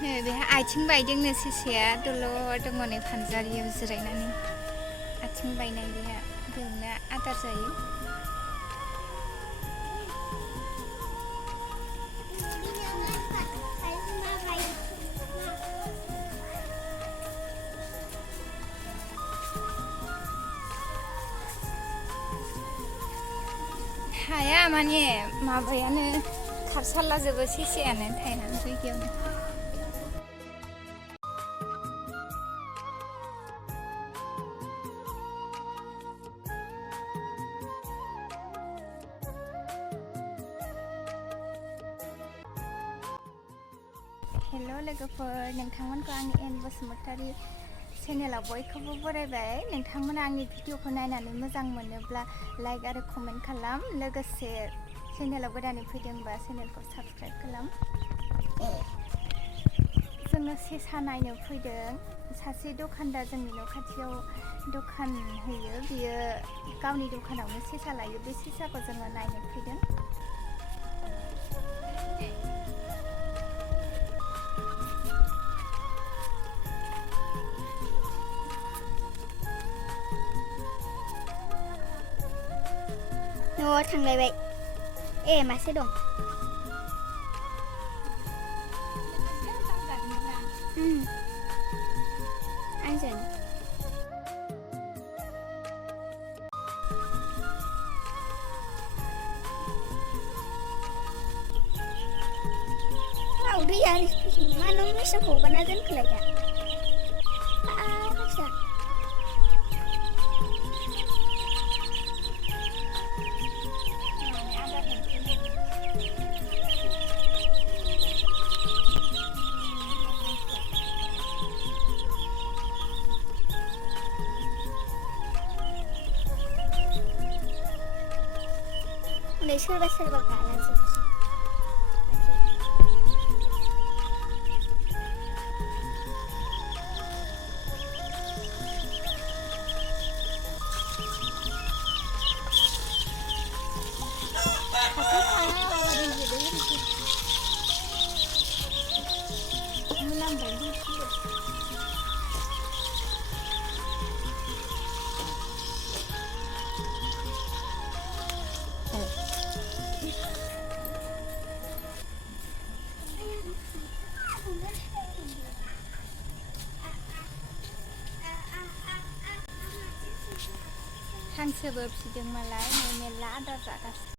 बेहा आथिं बायदोंनो सेसाया दलर दङ नै फानजारियाव जिरायनानै आथिं बायनाय बेहा बेयावनो आदार जायो हाया माने माबायानो खारसारलाजोबो सेसायानो थायनानै जायगायावनो हेल' लोगोफोर नोंथांमोनखौ आंनि एन बसुमतारी चेनेलाव बयखौबो बरायबाय नोंथांमोना आंनि भिडिअखौ नायनानै मोजां मोनोब्ला लाइक आरो कमेन्ट खालाम लोगोसे चेनेलाव गोदानै फैदोंबा चेनेलखौ साबस्क्राइब खालाम जोङो सेसा नायनो फैदों सासे दखानदार जोंनि न' खाथियाव दखान होयो बियो गावनि दखानावनो सेसा लायो बे सेसाखौ जोङो नायनो फैदों न'आव थांलायबाय मासे दं आंजों दैया मा नों मेसिनखौ हगारना दोनखोलाय दा सोरबा सोरबा गालाजोबो हांसोबो फिदों मालाय मेरला आदार जागासिनो